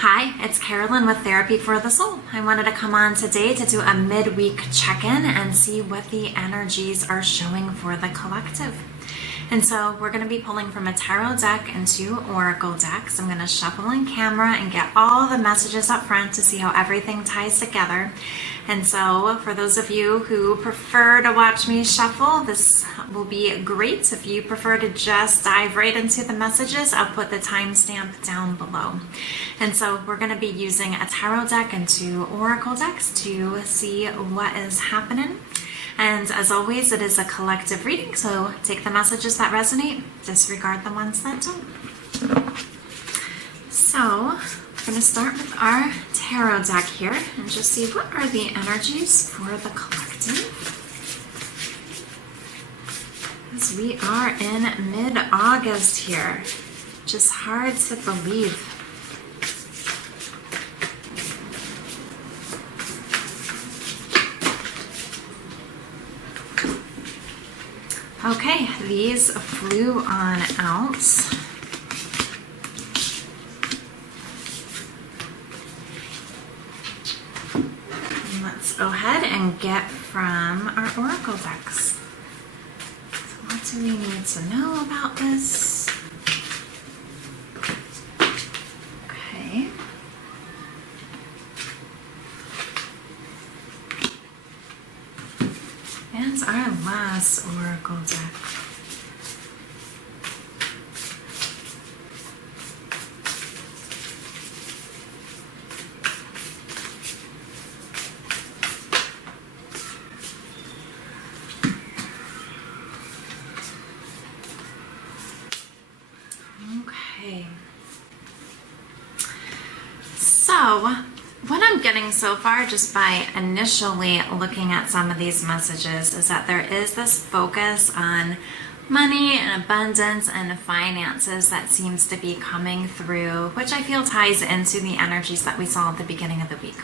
Hi, it's Carolyn with Therapy for the Soul. I wanted to come on today to do a midweek check-in and see what the energies are showing for the collective. And so we're going to be pulling from a tarot deck and 2 oracle decks. I'm going to shuffle in camera and get all the messages up front to see how everything ties together. And so for those of you who prefer to watch me shuffle, this will be great. If you prefer to just dive right into the messages, I'll put the timestamp down below. And so we're going to be using a tarot deck and 2 oracle decks to see what is happening. And as always, it is a collective reading, so take the messages that resonate, disregard the ones that don't. So, we're going to start with our tarot deck here and just see what are the energies for the collective. As we are in mid-August here, just hard to believe. Okay, these flew on out. And let's go ahead and get from our oracle decks. So what do we need to know about this? Okay. And our last oracle deck. Okay. So, what I'm getting so far, just by initially looking at some of these messages, is that there is this focus on money and abundance and finances that seems to be coming through, which I feel ties into the energies that we saw at the beginning of the week.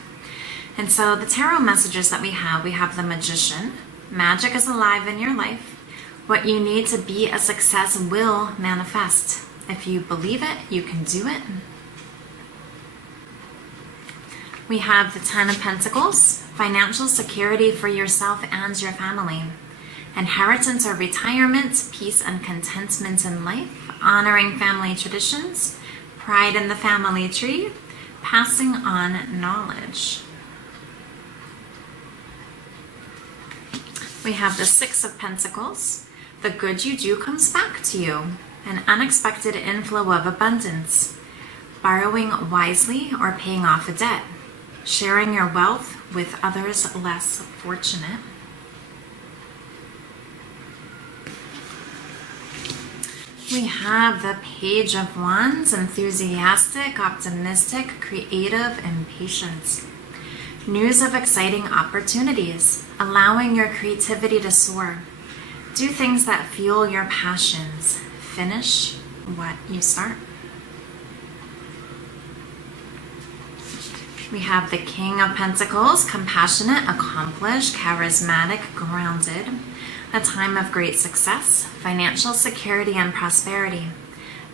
And so the tarot messages that we have the Magician. Magic is alive in your life. What you need to be a success will manifest. If you believe it, you can do it. We have the 10 of Pentacles, financial security for yourself and your family. Inheritance or retirement, peace and contentment in life, honoring family traditions, pride in the family tree, passing on knowledge. We have the 6 of Pentacles, the good you do comes back to you, an unexpected inflow of abundance, borrowing wisely or paying off a debt. Sharing your wealth with others less fortunate. We have the Page of Wands, enthusiastic, optimistic, creative, and patient. News of exciting opportunities, allowing your creativity to soar. Do things that fuel your passions. Finish what you start. We have the King of Pentacles, compassionate, accomplished, charismatic, grounded. A time of great success, financial security and prosperity.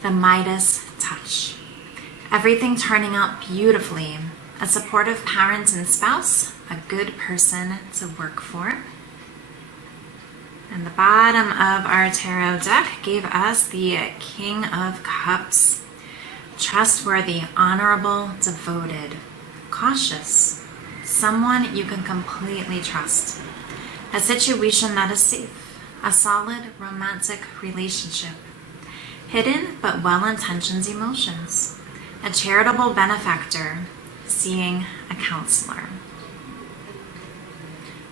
The Midas touch. Everything turning out beautifully. A supportive parent and spouse. A good person to work for. And the bottom of our tarot deck gave us the King of Cups. Trustworthy, honorable, devoted. Cautious, someone you can completely trust, a situation that is safe, a solid romantic relationship, hidden but well-intentioned emotions, a charitable benefactor, seeing a counselor.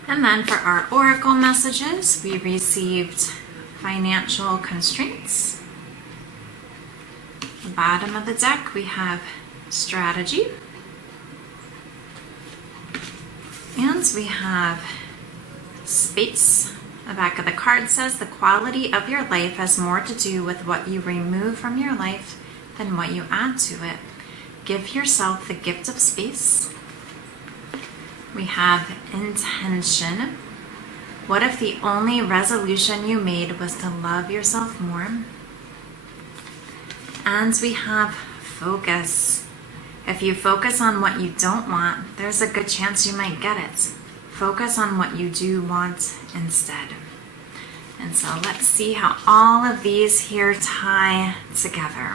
And then for our oracle messages, we received financial constraints. At the bottom of the deck, we have strategy. And we have space. The back of the card says the quality of your life has more to do with what you remove from your life than what you add to it. Give yourself the gift of space. We have intention. What if the only resolution you made was to love yourself more? And we have focus. If you focus on what you don't want, there's a good chance you might get it. Focus on what you do want instead. And so let's see how all of these here tie together.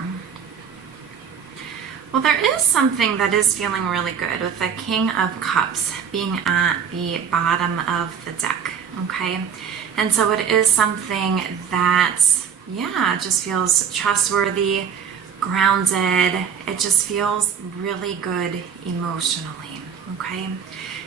Well, there is something that is feeling really good with the King of Cups being at the bottom of the deck, okay? And so it is something that, yeah, just feels trustworthy, grounded. It just feels really good emotionally, okay?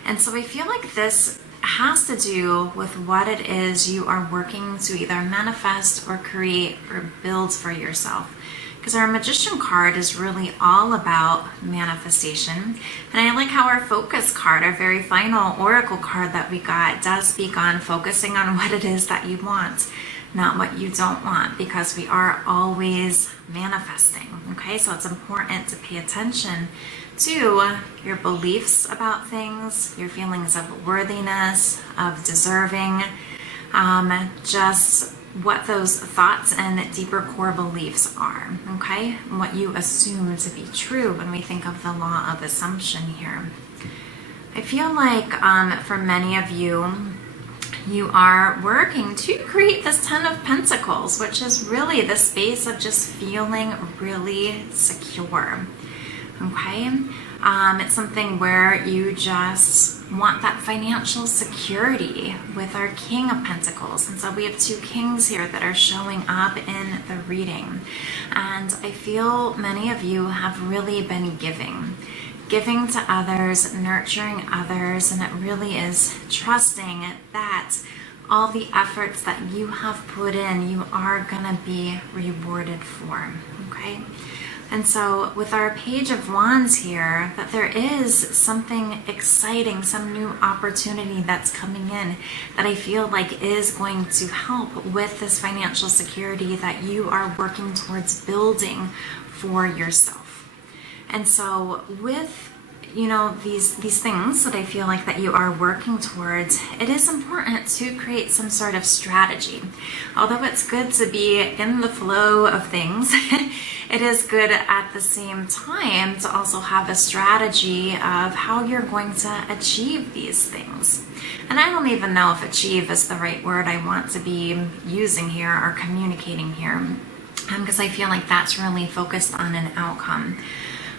And so I feel like this has to do with what it is you are working to either manifest or create or build for yourself. Because our Magician card is really all about manifestation. And I like how our Focus card, our very final Oracle card that we got, does speak on focusing on what it is that you want, not what you don't want, because we are always manifesting, okay? So it's important to pay attention to your beliefs about things, your feelings of worthiness, of deserving, just what those thoughts and deeper core beliefs are, okay? And what you assume to be true when we think of the law of assumption here. I feel like for many of you, you are working to create this Ten of Pentacles, which is really the space of just feeling really secure, okay? It's something where you just want that financial security with our King of Pentacles. And so we have two kings here that are showing up in the reading. And I feel many of you have really been giving to others, nurturing others, and it really is trusting that all the efforts that you have put in, you are gonna be rewarded for, okay? And so with our Page of Wands here, that there is something exciting, some new opportunity that's coming in that I feel like is going to help with this financial security that you are working towards building for yourself. And so with, you know, these things that I feel like that you are working towards, it is important to create some sort of strategy. Although it's good to be in the flow of things, it is good at the same time to also have a strategy of how you're going to achieve these things. And I don't even know if achieve is the right word I want to be using here or communicating here, because I feel like that's really focused on an outcome.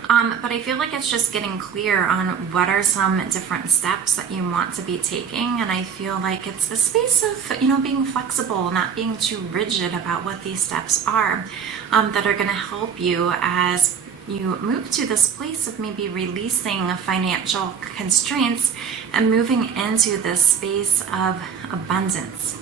But I feel like it's just getting clear on what are some different steps that you want to be taking. And I feel like it's the space of, you know, being flexible, not being too rigid about what these steps are, that are going to help you as you move to this place of maybe releasing financial constraints and moving into this space of abundance.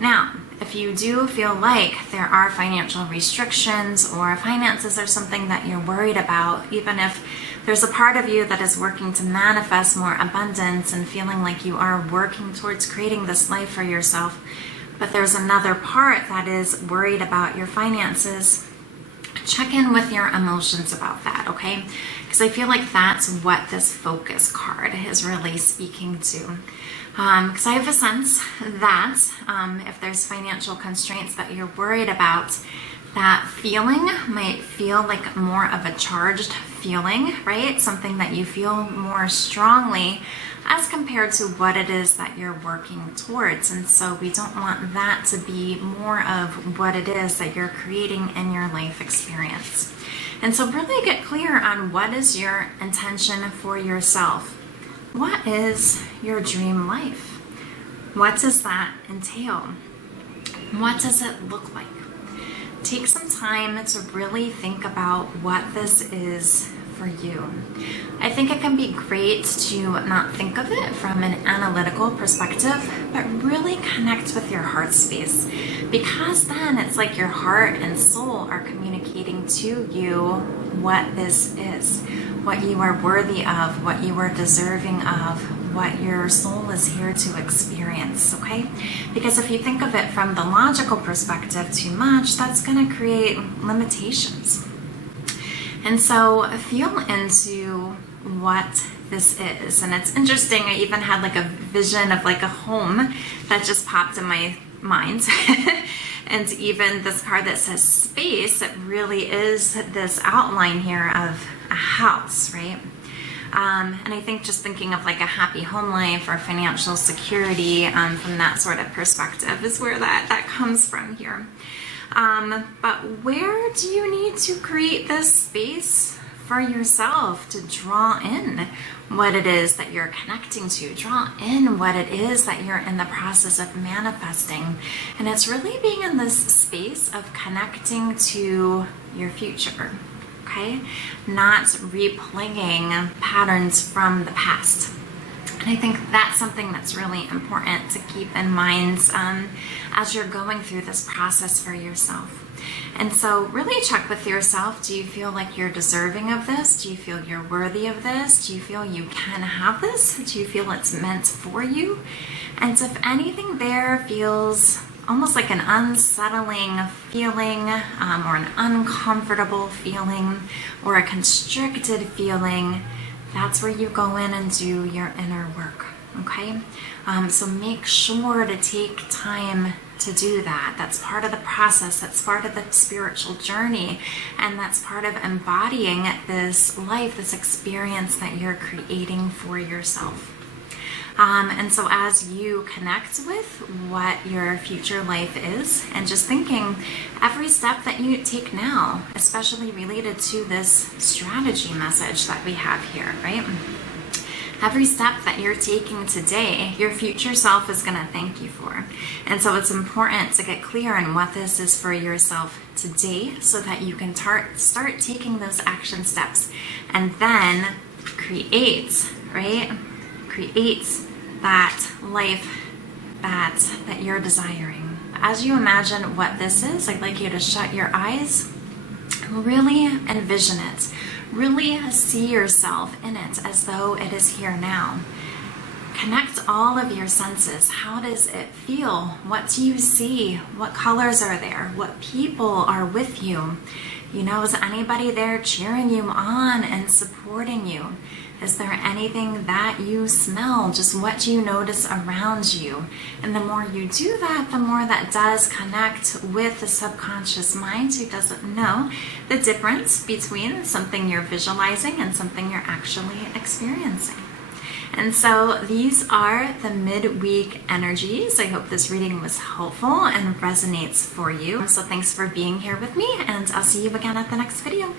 Now, if you do feel like there are financial restrictions or finances are something that you're worried about, even if there's a part of you that is working to manifest more abundance and feeling like you are working towards creating this life for yourself, but there's another part that is worried about your finances, check in with your emotions about that, okay? Because I feel like that's what this Focus card is really speaking to. Because I have a sense that if there's financial constraints that you're worried about, that feeling might feel like more of a charged feeling, right? Something that you feel more strongly as compared to what it is that you're working towards. And so we don't want that to be more of what it is that you're creating in your life experience. And so really get clear on what is your intention for yourself. What is your dream life? What does that entail? What does it look like? Take some time to really think about what this is for you. I think it can be great to not think of it from an analytical perspective, but really connect with your heart space, because then it's like your heart and soul are communicating to you what this is, what you are worthy of, what you are deserving of, what your soul is here to experience, okay? Because if you think of it from the logical perspective too much, that's going to create limitations. And so feel into what this is. And it's interesting, I even had like a vision of like a home that just popped in my mind. And even this card that says space, it really is this outline here of a house, right? And I think just thinking of like a happy home life or financial security from that sort of perspective is where that comes from here. But where do you need to create this space for yourself to draw in what it is that you're connecting to, draw in what it is that you're in the process of manifesting? And it's really being in this space of connecting to your future. Okay, not replaying patterns from the past. And I think that's something that's really important to keep in mind as you're going through this process for yourself. And so really check with yourself. Do you feel like you're deserving of this? Do you feel you're worthy of this? Do you feel you can have this? Do you feel it's meant for you? And if anything there feels almost like an unsettling feeling or an uncomfortable feeling or a constricted feeling, that's where you go in and do your inner work, okay? So make sure to take time to do that. That's part of the process. That's part of the spiritual journey. And that's part of embodying this life, this experience that you're creating for yourself. And so as you connect with what your future life is, and just thinking every step that you take now, especially related to this strategy message that we have here, right? Every step that you're taking today, your future self is going to thank you for. And so it's important to get clear on what this is for yourself today so that you can start taking those action steps and then create, right? Create that life that you're desiring. As you imagine what this is, I'd like you to shut your eyes, really envision it, really see yourself in it as though it is here now. Connect all of your senses. How does it feel? What do you see? What colors are there? What people are with you? You know, is anybody there cheering you on and supporting you? Is there anything that you smell? Just what do you notice around you? And the more you do that, the more that does connect with the subconscious mind who doesn't know the difference between something you're visualizing and something you're actually experiencing. And so these are the midweek energies. I hope this reading was helpful and resonates for you. So thanks for being here with me, and I'll see you again at the next video.